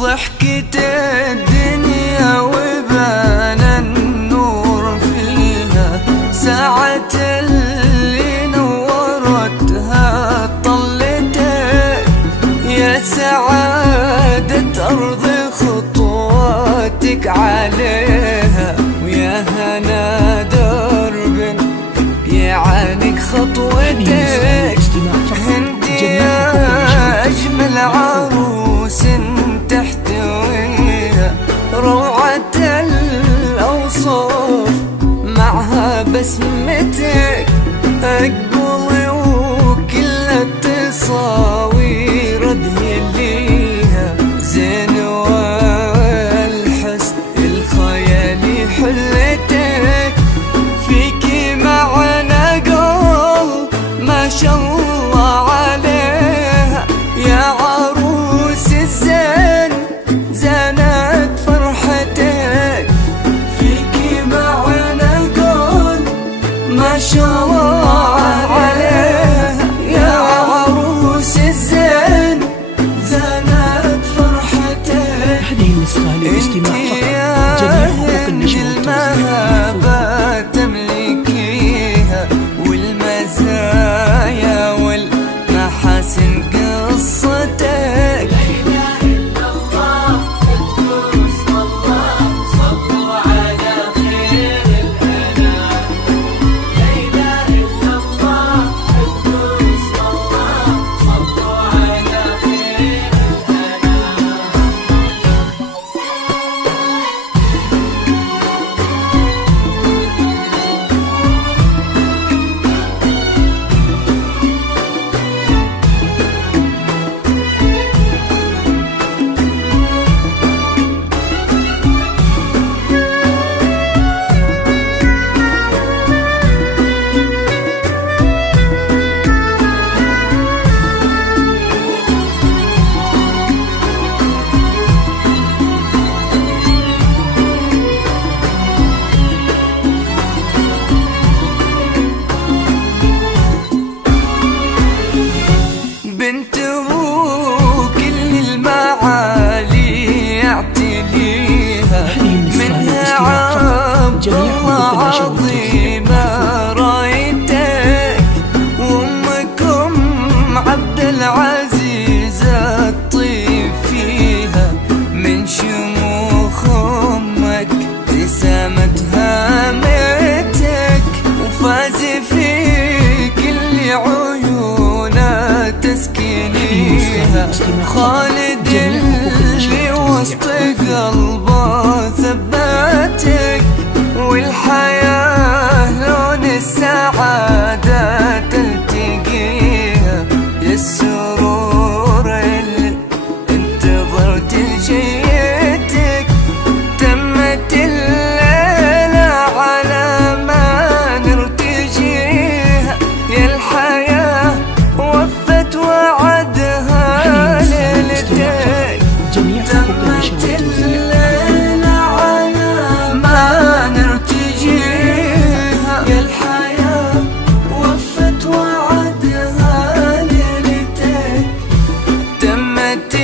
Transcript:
ضحكت الدنيا وبان النور فيها، ساعة اللي نورتها طلتك يا سعادة أرض خطواتك عليها، ويا هنا درب يعانق خطوتك. هندي يا أجمل عروس تحتويها روعة الأوصاف، معها بسمتك أقبل وكل التصاوير أذهليها، زين والحسن الخيالي حلتك، فيكي معنى قول ما شاء الله عليها، يا عروس الزين زانت فرحتك، فيكي معنى قول ما شاء الله عليها، يا عروس الزين زانت فرحتك. هذه النسخة للاستماع فقط، جميع حقوق النشر المهابة تملكيها، والمزايا والمحاسن قصتك. بنت وكل المعالي يعتليها، منها عبد الله عظيمة رايتك، وامكم عبد العزيز الطيب فيها، من شموخ امك ابتسامت هامتك، وفاز في كل عيونها تسكنيها، خالد اللي وسط قلبه ثباتك، والحياة لون السعادة تلتقيها، يا السرور اللي انتظرت لجيتك، تمت الليلة على ما نرتجيها، يا الحياة وفت وعدها ليلتك، تمت الليلة على ما نرتجيها، يا الحياة وفت وعدها ليلتك، تمت